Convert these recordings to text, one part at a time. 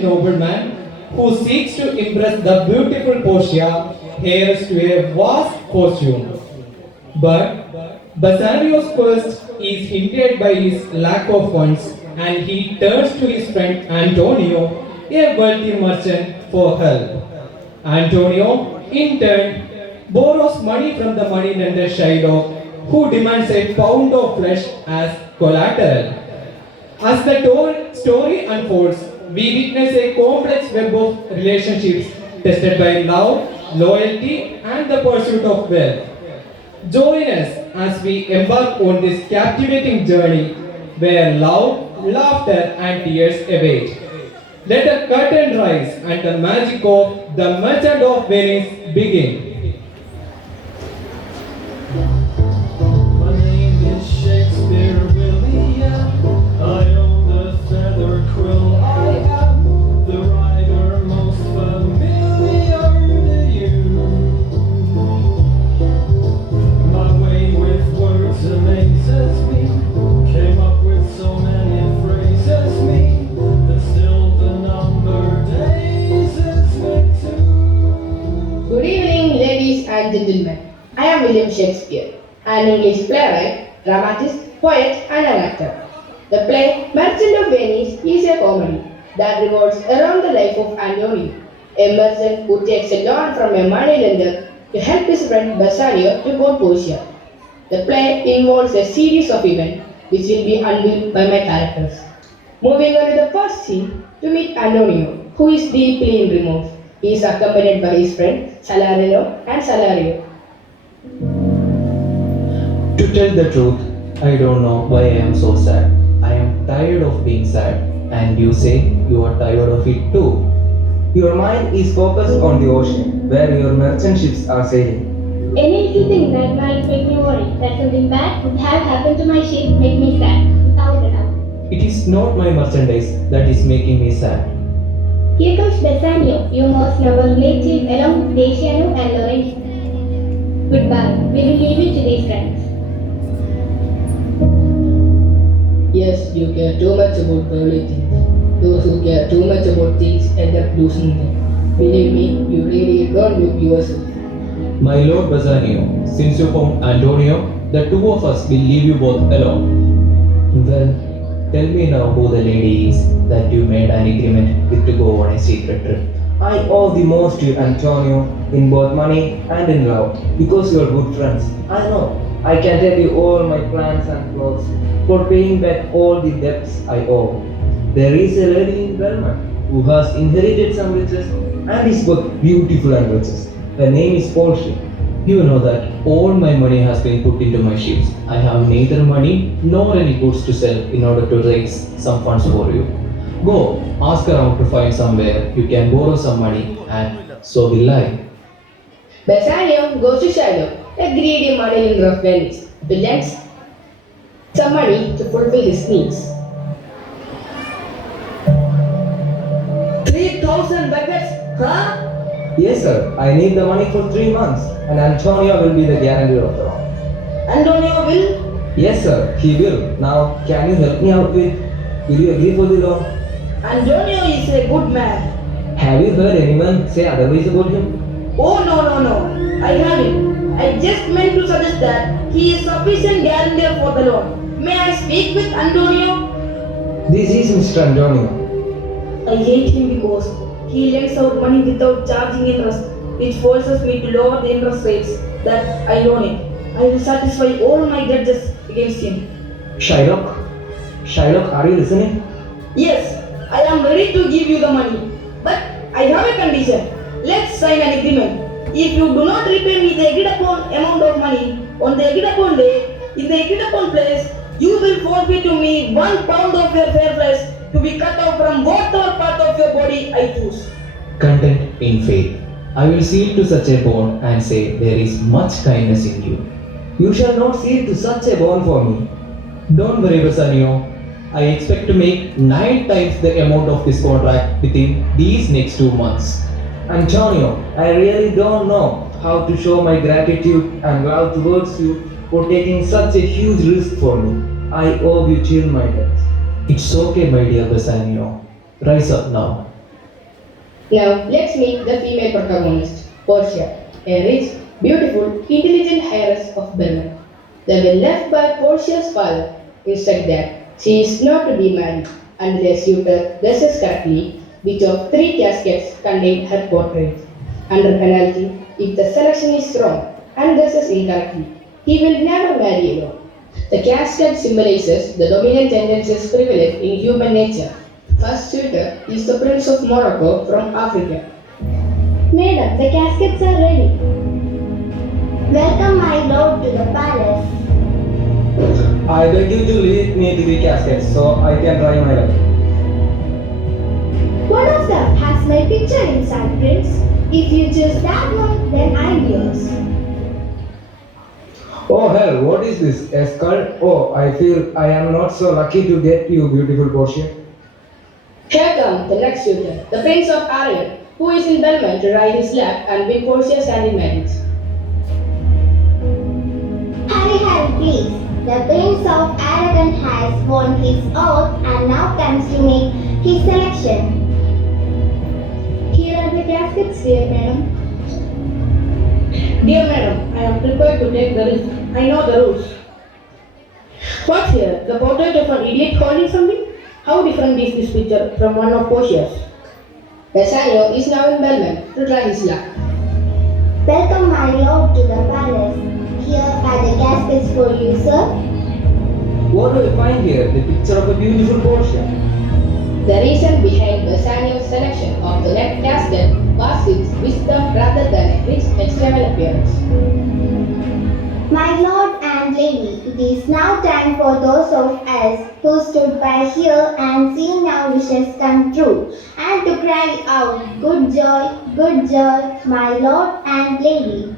Venetian nobleman who seeks to impress the beautiful Portia heirs to a vast fortune. But Bassanio's quest is hindered by his lack of funds and he turns to his friend Antonio, a wealthy merchant, for help. Antonio, in turn, borrows money from the moneylender Shylock, who demands a pound of flesh as collateral. As the story unfolds, we witness a complex web of relationships tested by love, loyalty, and the pursuit of wealth. Join us as we embark on this captivating journey where love, laughter, and tears await. Let the curtain rise and the magic of the Merchant of Venice begin. My name is Shakespeare William. I own the feather quill. I am the writer most familiar to you. My way with words amazes me. Came up with so many phrases me that still the number days is me too. Good evening, ladies and gentlemen. I am William Shakespeare, an English playwright, dramatist, poet, and an actor. The play Merchant of Venice is a comedy that revolves around the life of Antonio, a merchant who takes a loan from a moneylender to help his friend Bassanio to court Portia. The play involves a series of events which will be unveiled by my characters. Moving on to the first scene to meet Antonio, who is deeply in remorse. He is accompanied by his friend Salarino and Salario. To tell the truth, I don't know why I am so sad. I am tired of being sad. And you say you are tired of it too. Your mind is focused on the ocean, where your merchant ships are sailing. Any little thing that might make me worry that something bad would have happened to my ship make me sad, without a doubt. It is not my merchandise that is making me sad. Here comes Bassanio, your most noble relative along with Deciano and Lorenzo. Goodbye, we will leave you to these friends. Yes, you care too much about early things. Those who care too much about things end up losing them. Believe me, you really don't look yourself. My Lord Bassanio, since you found Antonio, the two of us will leave you both alone. Well, tell me now who the lady is that you made an agreement with to go on a secret trip. I owe the most to Antonio in both money and in love, because you are good friends. I know. I can tell you all my plans and plots for paying back all the debts I owe. There is a lady in Belmont who has inherited some riches and is both beautiful and riches. Her name is Portia. You know that all my money has been put into my ships. I have neither money nor any goods to sell in order to raise some funds for you. Go, ask around to find somewhere you can borrow some money, and so will I. Bassanio goes to Shylock, a greedy moneylender of Venice, to lend some money to fulfill his needs. 3,000 buckets, huh? Yes, sir. I need the money for 3 months, and Antonio will be the guarantor of the loan. Antonio will? Yes, sir. He will. Now, can you help me out with? Will you agree for the loan? Antonio is a good man. Have you heard anyone say otherwise about him? Oh, no. I haven't. I just meant to suggest that he is sufficient guarantor for the loan. May I speak with Antonio? This is Mr. Antonio. I hate him because he lends out money without charging interest, which forces me to lower the interest rates that I loan it. I will satisfy all my grudges against him. Shylock, are you listening? Yes, I am ready to give you the money. But I have a condition. Let's sign an agreement. If you do not repay me the agreed upon amount of money on the agreed upon day, in the agreed upon place, you will forfeit to me 1 pound of your fair flesh to be cut off from whatever part of your body I choose. Content in faith. I will seal to such a bond and say there is much kindness in you. You shall not seal to such a bond for me. Don't worry, Bassanio. I expect to make 9 times the amount of this contract within these next 2 months. Antonio, I really don't know how to show my gratitude and love towards you for taking such a huge risk for me. I owe you till my death. It's okay, my dear Bassanio. Rise up now. Now let's meet the female protagonist, Portia, a rich, beautiful, intelligent heiress of Belmont. They were left by Portia's father who said that she is not to be married until a suitor dresses correctly, which of three caskets contain her portrait. Under penalty, if the selection is wrong and dresses incorrectly, he will never marry alone. The casket symbolizes the dominant tendencies prevalent in human nature. First suitor is the Prince of Morocco from Africa. Madam, the caskets are ready. Welcome my lord to the palace. I beg you to lead me to the casket so I can dry my leg. One of them has my picture inside, Prince. If you choose that one, then I'm yours. Oh hell, what is this? A skull? Oh, I feel I am not so lucky to get you, beautiful Portia. Here comes the next suitor, the Prince of Ariel, who is in Belmont to ride his lap and win Portia's hand in marriage. Harry, please. The Prince of Aragon has won his oath and now comes to make his selection. Here are the caskets, dear madam. Dear madam, I am prepared to take the risk. I know the rules. What's here? The portrait of an idiot holding something? How different is this picture from one of Portia's? Bassanio is now in Belmont to try his luck. Welcome my lord to the palace. Here are the caskets for you, sir. What do I find here? The picture of a beautiful Portia. The reason behind Bassanio's selection of the left casket was its wisdom rather than its external appearance. My lord and lady, it is now time for those of us who stood by here and seen our wishes come true, and to cry out, good joy, my lord and lady.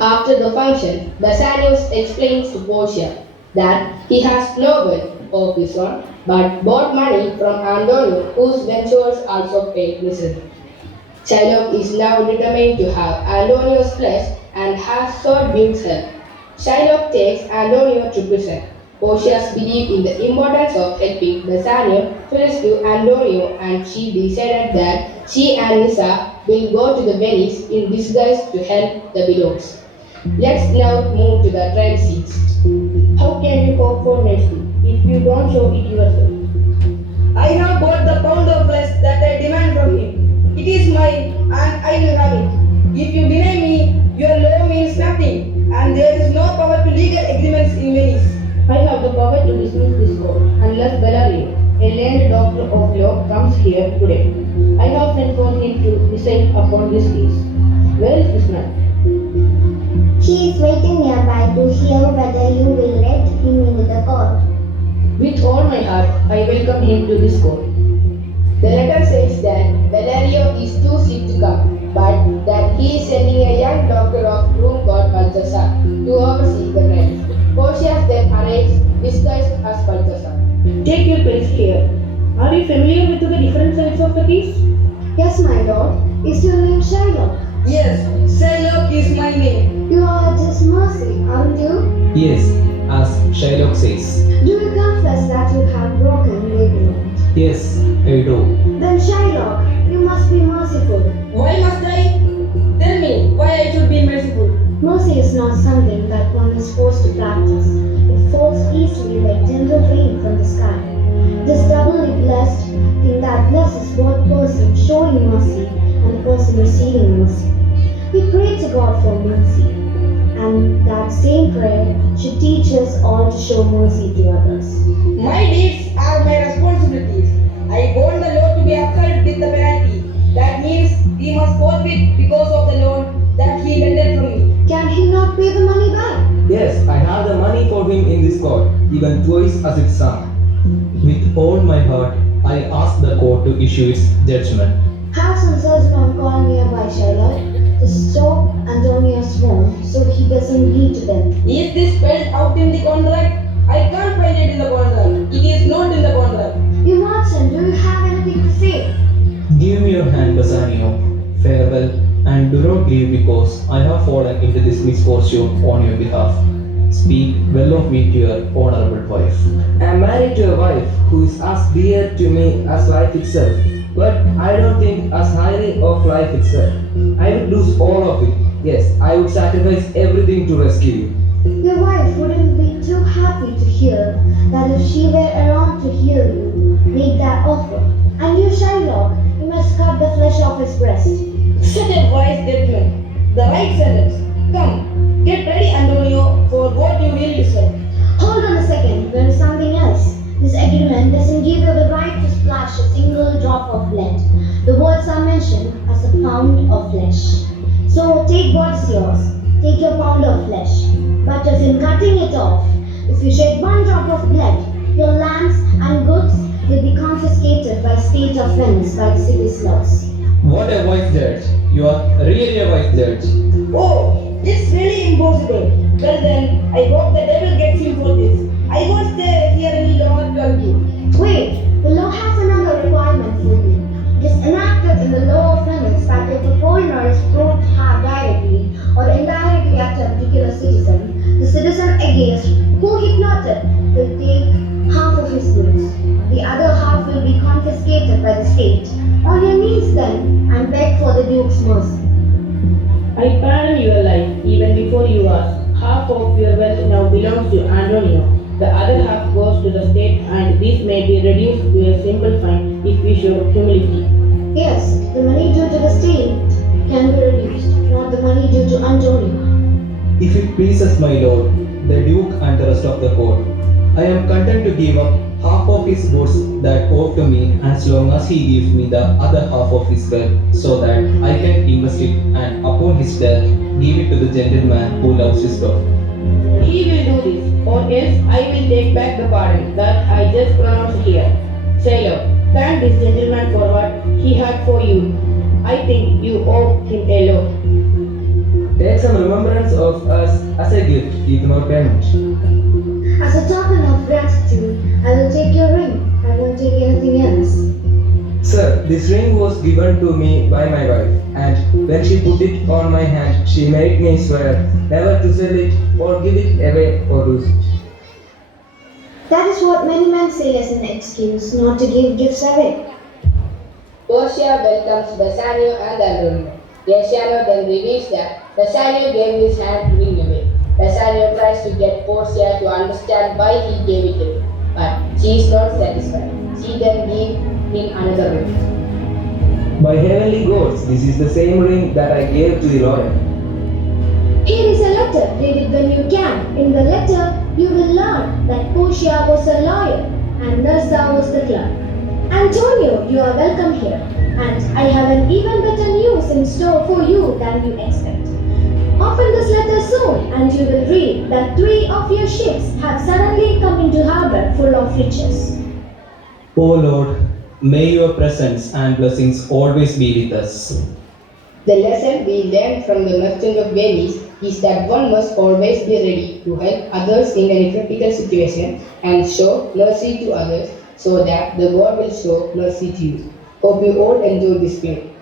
After the function, Bassanio explains to Portia that he has no wealth of his own, but bought money from Antonio, whose ventures also paid miserably. Shylock is now determined to have Antonio's flesh and has sought Duke's help. Shylock takes Antonio to prison. Portia's belief in the importance of helping Bassanio to rescue Antonio, and she decided that she and Nissa will go to the Venice in disguise to help the widows. Let's now move to the trial scenes. How can you hope for mercy if you don't show it yourself? I have bought the pound of flesh that I demand from him. It is mine and I will have it. If you deny me, your law means nothing, and there is no power to legal agreements in Venice. I have the power to dismiss this court unless Bellario, a learned doctor of law, comes here today. I have sent for him to decide upon this case. Where is this man? He is waiting nearby to hear whether you will let him into the court. With all my heart, I welcome him to this court. The letter says that Valerio is too sick to come, but that he is sending a young doctor of room called Balthasar to oversee the trial. Portia then arrives disguised as Balthasar. Take your place here. Are you familiar with the different sides of the case? Yes, my lord. Is your name Shylock? Yes, Shylock is my name. You are just Mercy, aren't you? Yes, as Shylock says. Do you confess that you have broken the agreement? Yes, I do. Then Shylock, you must be merciful. Why must I? Tell me why I should be merciful. Mercy is not something that one is forced to practice. It falls easily like gentle rain from the sky. This doubly blessed thing that blesses both person showing mercy and the person receiving mercy. We pray to God for mercy, and that same prayer should teach us all to show mercy to others. My deeds are my responsibilities. I want the law to be upheld with the penalty. That means he must forfeit because of the loan that he lended from me. Can he not pay the money back? Yes, I have the money for him in this court, even twice as its sum. With all my heart, I ask the court to issue its judgment. Have some surgeon call nearby, Shylock, to stop Antonio's wound so he doesn't bleed to death. Is this spelled out in the contract? I can't find it in the contract. It is not in the contract. You Watson, do you something to say. Give me your hand, Bassanio. Farewell, and do not leave because I have fallen into this misfortune on your behalf. Speak well of me to your honorable wife. I am married to a wife who is as dear to me as life itself, but I don't think as highly of life itself. I would lose all of it. Yes, I would sacrifice everything to rescue you. Your wife wouldn't be too happy to hear that if she were around to hear you make that offer. And you, Shylock, you must cut the flesh off his breast. Such a wise judgment. The right sentence. Come, get ready, Antonio, for what you will listen. Hold on a second, there is something else. This agreement doesn't give you the right to splash a single drop of blood. The words are mentioned as a pound of flesh. So take what's yours, take your pound of flesh. But if in cutting it off, if you shed one drop of blood, your lands and goods will be confiscated by state of Venice by the city's laws. What a wise judge. You are really a wise judge. Oh, it's really impossible. Well then, I hope the devil gets him for this. I won't stay here any longer to argue. Wait, the law has another requirement for you. It is enacted in the law of Venice that if a foreigner is proved to have directly or indirectly attacked a particular citizen, the citizen against who he plotted will take half of his goods. The other half will be confiscated by the state. On your knees then, and beg for the Duke's mercy. I pardon your life even before you ask. Half of your wealth now belongs to Antonio. The other half goes to the state, and this may be reduced to a simple fine if we show humility. Yes, the money due to the state can be reduced, not the money due to Antonio. If it pleases my lord, the duke and the rest of the court, I am content to give up half of his goods that owe to me as long as he gives me the other half of his wealth so that I can invest it and upon his death give it to the gentleman who loves his dog. He will do this, or else I will take back the pardon that I just pronounced here. Sailor, thank this gentleman for what he had for you. I think you owe him a lot. Take some remembrance of us as a gift, if no payment. As a token of gratitude, I will take your ring. I won't take anything else. Sir, this ring was given to me by my wife, and when she put it on my hand, she made me swear never to sell it or give it away or lose it. That is what many men say as an excuse not to give gifts away. Portia welcomes Bassanio and Antonio. Bassanio then reveals that Bassanio gave his hand ring away. Bassanio tries to get Portia to understand why he gave it away, but she is not satisfied. She then gives him another ring. By heavenly gods, this is the same ring that I gave to the lawyer. Here is a letter, read it when you can. In the letter, you will learn that Portia was a lawyer and Nersa was the clerk. Antonio, you are welcome here, and I have an even better news in store for you than you expect. Open this letter soon, and you will read that 3 of your ships have suddenly come into harbor full of riches. O Lord, may your presence and blessings always be with us. The lesson we learned from the merchant of Venice is that one must always be ready to help others in any critical situation and show mercy to others so that the world will show mercy to you. Hope you all enjoyed this film.